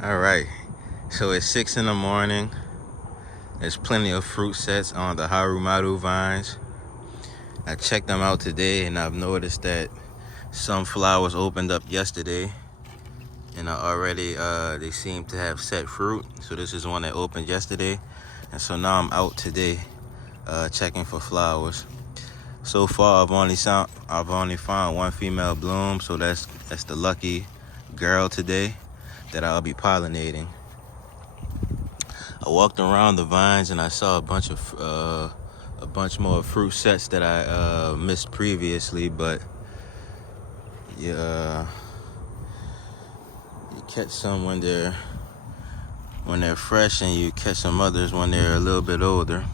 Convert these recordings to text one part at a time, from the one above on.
All right, so it's 6 in the morning. There's plenty of fruit sets on the Haru Madhu vines. I checked them out today and I've noticed that some flowers opened up yesterday and they seem to have set fruit. So this is one that opened yesterday, and so now I'm out today checking for flowers. So far I've only found one female bloom, so that's the lucky girl today that I'll be pollinating. I walked around the vines and I saw a bunch more fruit sets that I missed previously, but you catch some when they're fresh, and you catch some others when they're a little bit older.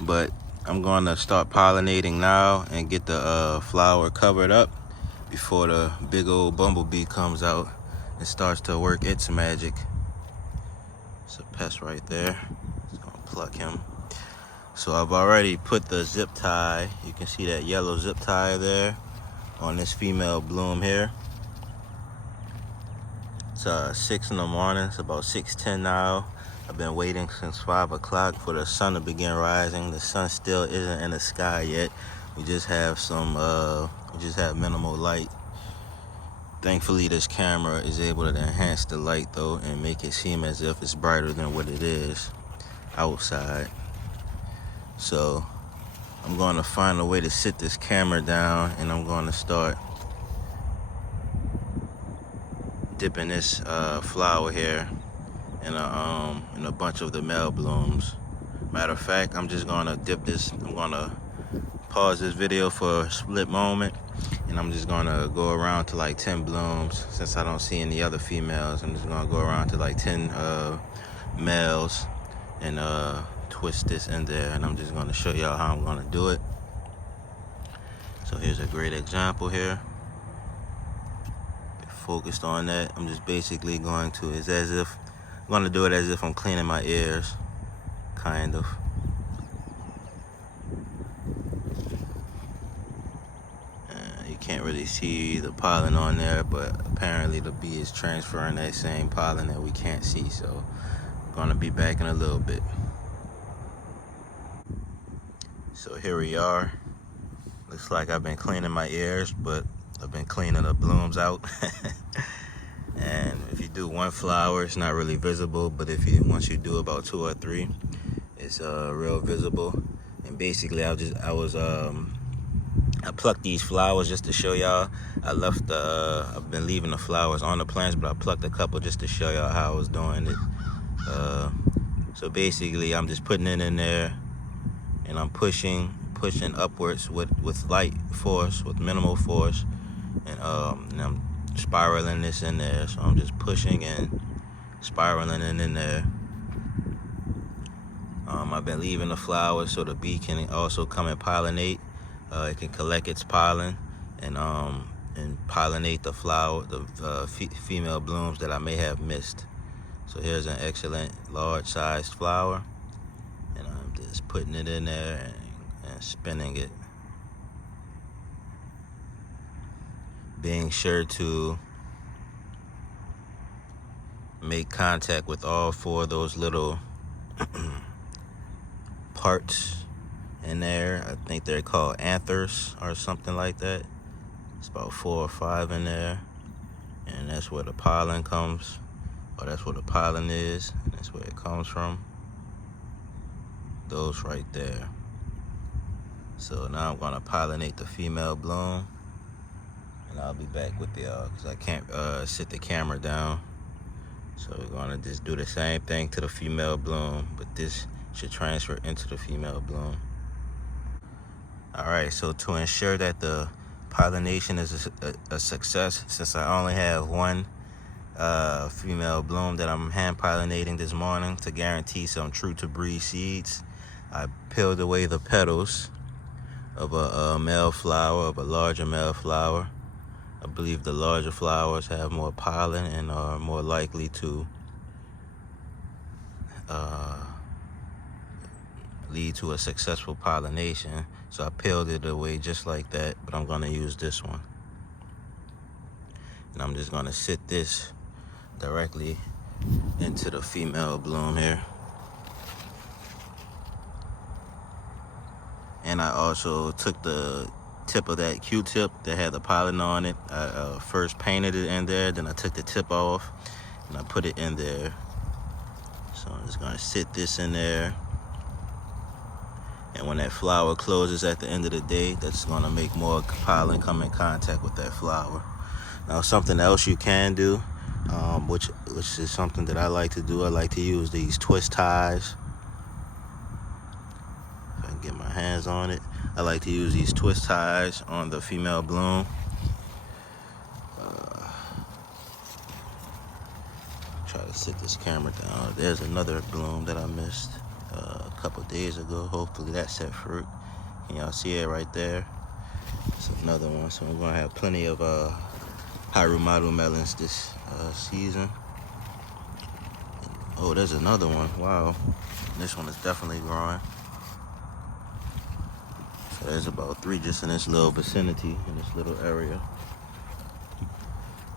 But I'm going to start pollinating now and get the flower covered up before the big old bumblebee comes out and starts to work its magic. It's a pest right there. Just gonna pluck him. So I've already put the zip tie. You can see that yellow zip tie there on this female bloom here. It's 6 in the morning. It's about 6:10 now. I've been waiting since 5 o'clock for the sun to begin rising. The sun still isn't in the sky yet. We just have minimal light. Thankfully, this camera is able to enhance the light though and make it seem as if it's brighter than what it is outside. So I'm going to find a way to sit this camera down, and I'm going to start dipping this flower here in a bunch of the male blooms. Matter of fact, I'm just going to dip this. I'm going to pause this video for a split moment, and I'm just going to go around to like 10 blooms. Since I don't see any other females, I'm just going to go around to like 10 males and twist this in there, and I'm just going to show y'all how I'm going to do it. So here's a great example here. Focused on that. I'm just basically going to, I'm going to do it as if I'm cleaning my ears, kind of. You can't really see the pollen on there, but apparently the bee is transferring that same pollen that we can't see. So I'm going to be back in a little bit. So here we are. Looks like I've been cleaning my ears, but I've been cleaning the blooms out. And if you do one flower, it's not really visible, but once you do about 2 or 3, it's real visible. And basically I plucked these flowers just to show y'all. I've been leaving the flowers on the plants, but I plucked a couple just to show y'all how I was doing it. So basically I'm just putting it in there, and I'm pushing upwards with light force, with minimal force, and I'm spiraling this in there. So I'm just pushing and spiraling it in there. I've been leaving the flowers so the bee can also come and pollinate. It can collect its pollen and pollinate the flower, the female blooms that I may have missed. So here's an excellent large-sized flower, and I'm just putting it in there and spinning it, being sure to make contact with all 4 of those little parts in there. I think they're called anthers or something like that. It's about 4 or 5 in there, and that's where the pollen comes, or that's where the pollen is, and that's where it comes from. Those right there. So now I'm gonna pollinate the female bloom, and I'll be back with y'all because I can't sit the camera down. So we're gonna just do the same thing to the female bloom, but this should transfer into the female bloom. All right, so to ensure that the pollination is a success, since I only have one female bloom that I'm hand pollinating this morning, to guarantee some true to breed seeds, I peeled away the petals of a male flower, of a larger male flower. I believe the larger flowers have more pollen and are more likely to lead to a successful pollination. So I peeled it away just like that, but I'm gonna use this one. And I'm just gonna sit this directly into the female bloom here. And I also took the tip of that Q-tip that had the pollen on it. I first painted it in there, then I took the tip off and I put it in there. So I'm just gonna sit this in there. And when that flower closes at the end of the day, that's gonna make more pollen come in contact with that flower. Now something else you can do, which is something that I like to do, I like to use these twist ties. If I can get my hands on it. I like to use these twist ties on the female bloom. Try to sit this camera down. There's another bloom that I missed a couple days ago. Hopefully that set fruit. Can y'all see it right there? It's another one. So I'm gonna have plenty of Haru Madhu melons this season. Oh, there's another one. Wow, this one is definitely growing. So there's about 3 just in this little vicinity, in this little area.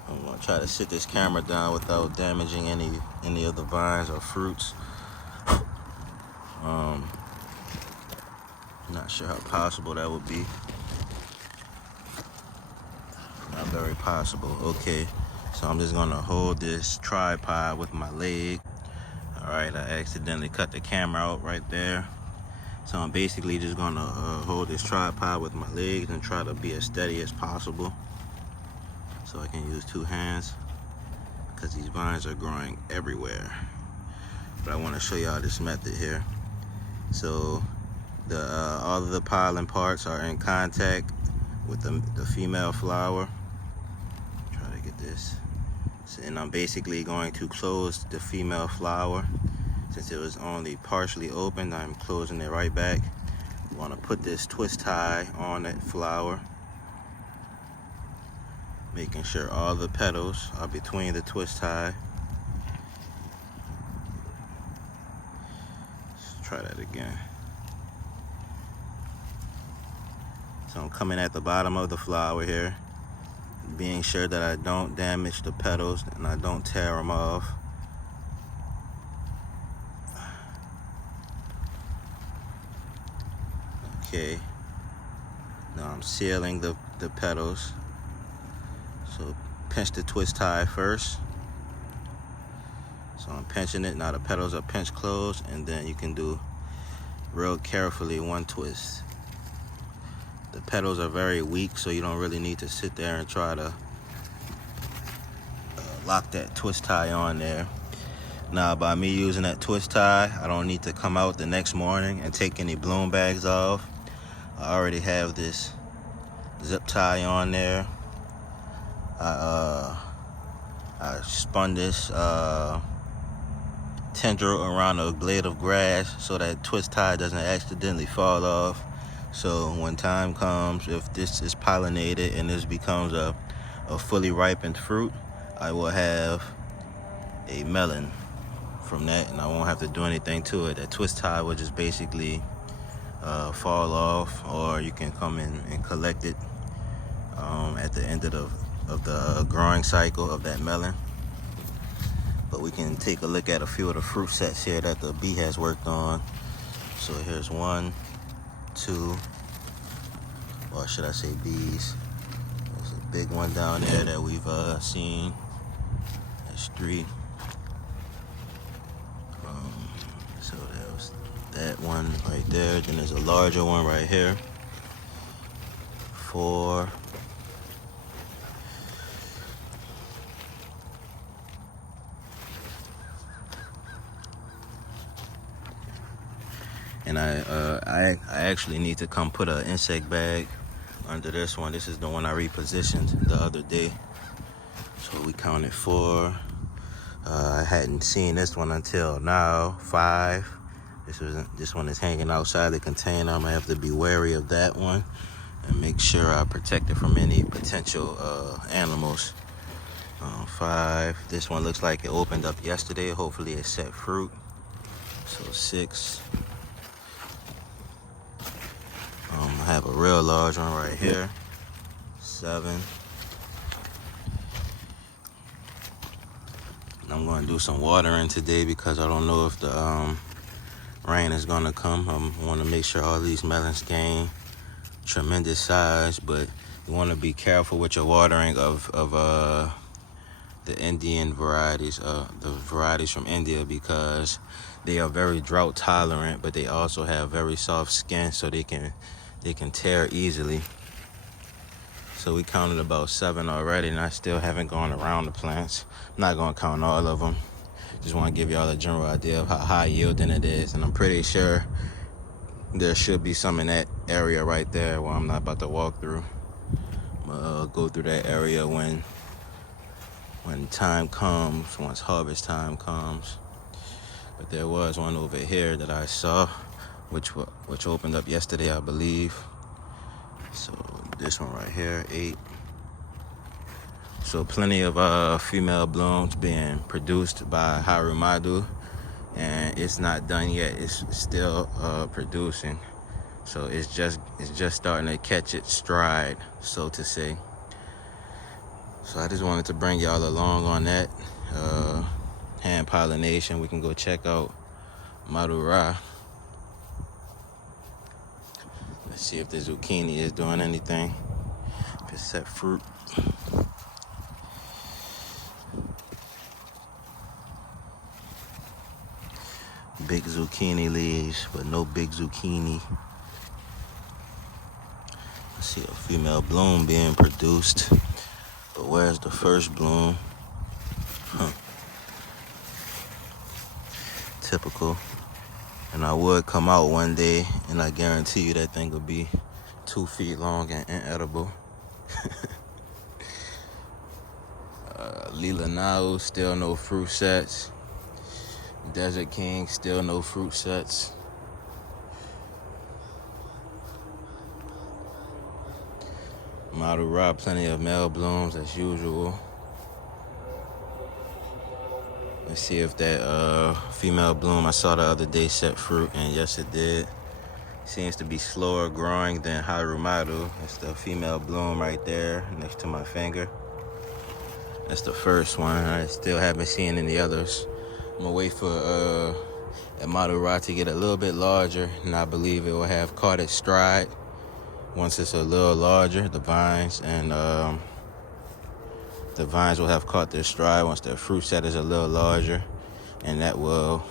I'm gonna try to sit this camera down without damaging any of the vines or fruits. Not sure how possible that would be. Not very possible. Okay, so I'm just gonna hold this tripod with my leg. All right, I accidentally cut the camera out right there. So I'm basically just gonna hold this tripod with my legs and try to be as steady as possible. So I can use 2 hands because these vines are growing everywhere. But I want to show y'all this method here. So all of the pollen parts are in contact with the female flower. Try to get this. And I'm basically going to close the female flower. Since it was only partially opened, I'm closing it right back. I want to put this twist tie on that flower, making sure all the petals are between the twist tie. Let's try that again. So I'm coming at the bottom of the flower here, being sure that I don't damage the petals and I don't tear them off. Okay, now I'm sealing the petals. So pinch the twist tie first. So I'm pinching it. Now the petals are pinched closed, and then you can do real carefully 1 twist. The petals are very weak, so you don't really need to sit there and try to lock that twist tie on there. Now by me using that twist tie, I don't need to come out the next morning and take any bloom bags off. I already have this zip tie on there. I spun this tendril around a blade of grass so that twist tie doesn't accidentally fall off. So when time comes, if this is pollinated and this becomes a fully ripened fruit, I will have a melon from that, and I won't have to do anything to it. That twist tie will just basically fall off, or you can come in and collect it at the end of the growing cycle of that melon. But we can take a look at a few of the fruit sets here that the bee has worked on. So here's 1, 2, or should I say bees. There's a big one down there that we've seen. That's 3. So there's that one right there. Then there's a larger one right here. 4. And I actually need to come put an insect bag under this one. This is the one I repositioned the other day. So we counted 4. I hadn't seen this one until now. 5. This one is hanging outside the container. I'm gonna have to be wary of that one and make sure I protect it from any potential animals. 5. This one looks like it opened up yesterday. Hopefully it set fruit. So 6. I have a real large one right here. 7. I'm going to do some watering today because I don't know if the rain is going to come. I want to make sure all these melons gain tremendous size, but you want to be careful with your watering of the Indian varieties, the varieties from India, because they are very drought tolerant, but they also have very soft skin, so they can tear easily. So we counted about 7 already, and I still haven't gone around the plants. I'm not going to count all of them. Just want to give y'all a general idea of how high yielding it is, and I'm pretty sure there should be some in that area right there where I'm not about to walk through. I'm gonna go through that area when time comes, once harvest time comes. But there was one over here that I saw, which opened up yesterday, I believe. So this one right here, 8. So plenty of female blooms being produced by Haru Madhu, and it's not done yet. It's still producing. So it's just starting to catch its stride, so to say. So I just wanted to bring y'all along on that hand pollination. We can go check out Madhu. Let's see if the zucchini is doing anything. If it's set fruit. Big zucchini leaves, but no big zucchini. I see a female bloom being produced, but where's the first bloom? Typical. And I would come out one day, and I guarantee you that thing will be 2 feet long and inedible. Lila Nau, still no fruit sets. Desert King, still no fruit sets. Madhu, plenty of male blooms as usual. Let's see if that female bloom I saw the other day set fruit, and yes it did. Seems to be slower growing than Haru Madhu. That's the female bloom right there next to my finger. That's the first one. I still haven't seen any others. I'm gonna wait for Madhu to get a little bit larger, and I believe it will have caught its stride. Once it's a little larger, the vines will have caught their stride once the fruit set is a little larger, and that will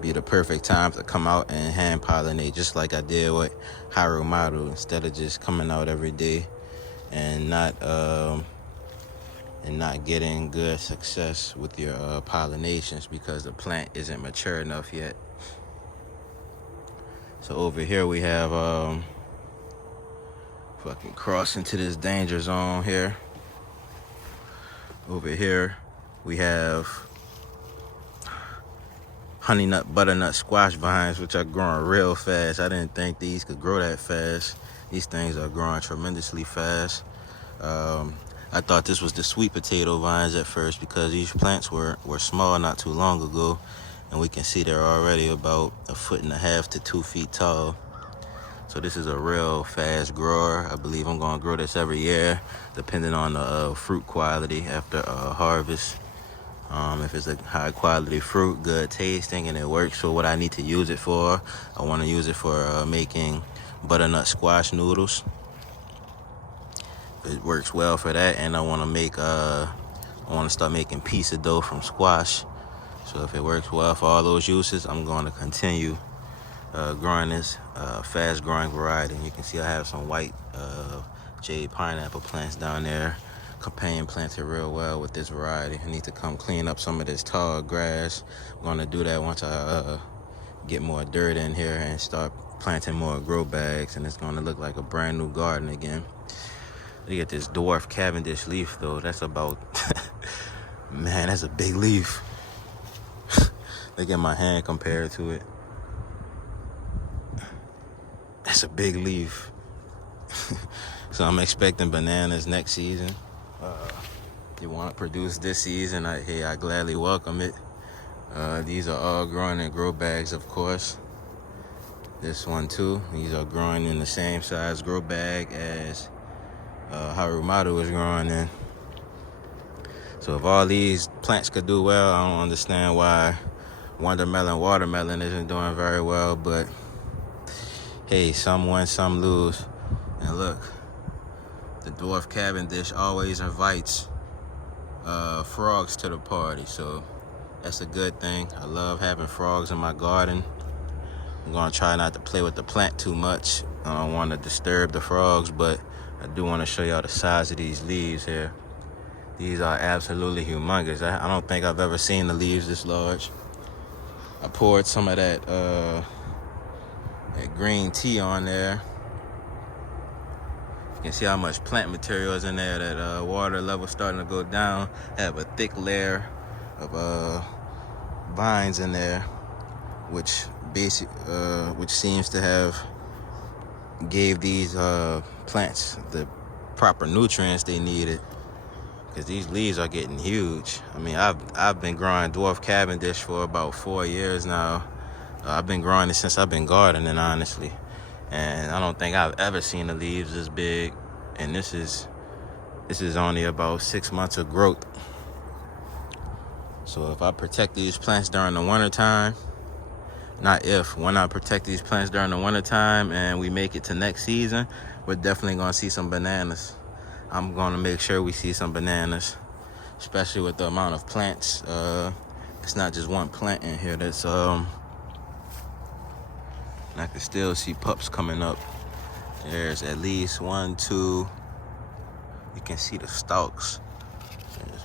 be the perfect time to come out and hand pollinate, just like I did with Haru Madhu, instead of just coming out every day and not getting good success with your pollinations because the plant isn't mature enough yet. So over here we have fucking cross into this danger zone here. Over here we have honey nut, butternut squash vines, which are growing real fast. I didn't think these could grow that fast. These things are growing tremendously fast. I thought this was the sweet potato vines at first because these plants were small not too long ago, and we can see they're already about 1.5 to 2 feet tall. So this is a real fast grower. I believe I'm gonna grow this every year, depending on the fruit quality after harvest. If it's a high quality fruit, good tasting, and it works for what I need to use it for, I want to use it for making butternut squash noodles. It works well for that, and I want to start making pizza dough from squash. So if it works well for all those uses, I'm going to continue growing this fast growing variety. And you can see I have some white jade pineapple plants down there. Companion planted real well with this variety. I need to come clean up some of this tall grass. I'm going to do that once I get more dirt in here and start planting more grow bags, and it's going to look like a brand new garden again. Look at this dwarf Cavendish leaf though. That's about, man, that's a big leaf. Look at my hand compared to it. That's a big leaf. So I'm expecting bananas next season. You want to produce this season, I gladly welcome it. These are all growing in grow bags, of course. This one too. These are growing in the same size grow bag as Haru Madhu is growing in. So if all these plants could do well, I don't understand why watermelon isn't doing very well. But hey, some win, some lose. And look, the dwarf Cavendish always invites frogs to the party, so that's a good thing. I love having frogs in my garden. I'm gonna try not to play with the plant too much. I don't want to disturb the frogs, but I do want to show y'all the size of these leaves here. These are absolutely humongous. I don't think I've ever seen the leaves this large. I poured some of that green tea on there. You can see how much plant material is in there. That water level starting to go down. I have a thick layer of vines in there, which seems to have gave these plants the proper nutrients they needed, because these leaves are getting huge. I mean, I've been growing dwarf Cavendish for about 4 years now. I've been growing it since I've been gardening, honestly, and I don't think I've ever seen the leaves this big. And this is only about 6 months of growth. So if I protect these plants during the winter time, when I protect these plants during the winter time and we make it to next season, we're definitely gonna see some bananas. I'm gonna make sure we see some bananas, especially with the amount of plants. It's not just one plant in here that's I can still see pups coming up. There's at least 1, 2. You can see the stalks. There's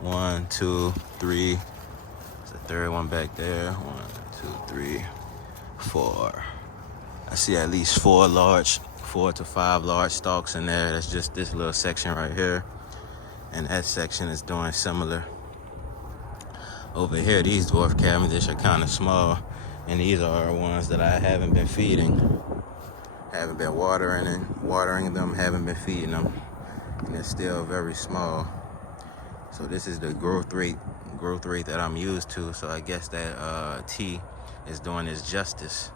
1, 2, 3. There's a third one back there. 1, 2, 3, 4. I see at least 4 to 5 large stalks in there. That's just this little section right here. And that section is doing similar. Over here, these dwarf Cavendish are kind of small. And these are ones that I haven't been feeding. Haven't been watering them, haven't been feeding them. And they're still very small. So this is the growth rate that I'm used to. So I guess that tea is doing its justice.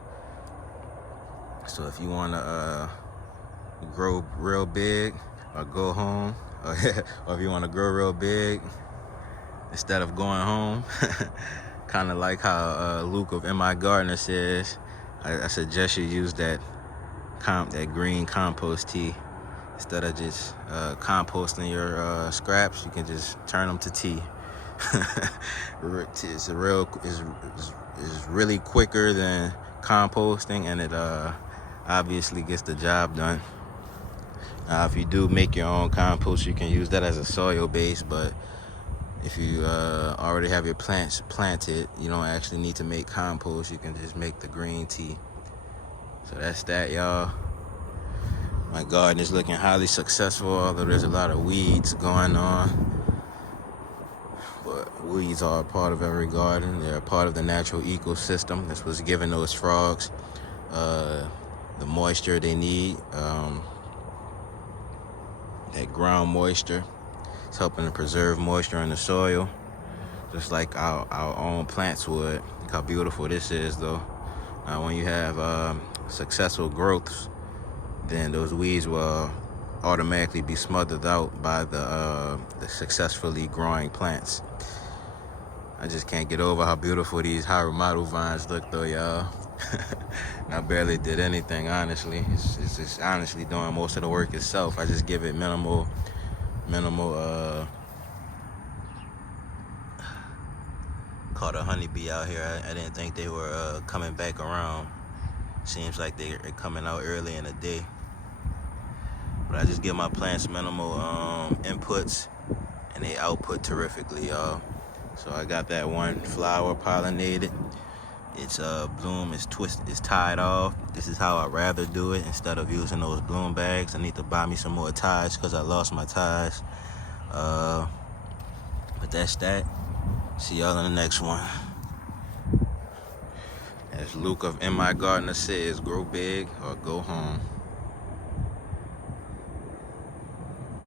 So if you want to grow real big or go home, or if you want to grow real big instead of going home, kind of like how Luke of In My Gardener says, I suggest you use that green compost tea. Instead of just composting your scraps, you can just turn them to tea. It's really quicker than composting, and it obviously gets the job done. If you do make your own compost, you can use that as a soil base, but if you already have your plants planted, you don't actually need to make compost. You can just make the green tea. So that's that, y'all. My garden is looking highly successful, although there's a lot of weeds going on. But weeds are a part of every garden. They're a part of the natural ecosystem. That's what's giving those frogs the moisture they need. That ground moisture. It's helping to preserve moisture in the soil, just like our own plants would. Look how beautiful this is, though. Now, when you have successful growths, then those weeds will automatically be smothered out by the successfully growing plants. I just can't get over how beautiful these Haru vines look, though, y'all. I barely did anything, honestly. It's just honestly doing most of the work itself. I just give it minimal caught a honeybee out here. I didn't think they were coming back around. Seems like they're coming out early in the day. But I just give my plants minimal inputs, and they output terrifically, y'all. So I got that one flower pollinated. Its bloom is tied off. This is how I'd rather do it instead of using those bloom bags. I need to buy me some more ties because I lost my ties. But that's that. See y'all in the next one. As Luke of In My Gardener says, grow big or go home.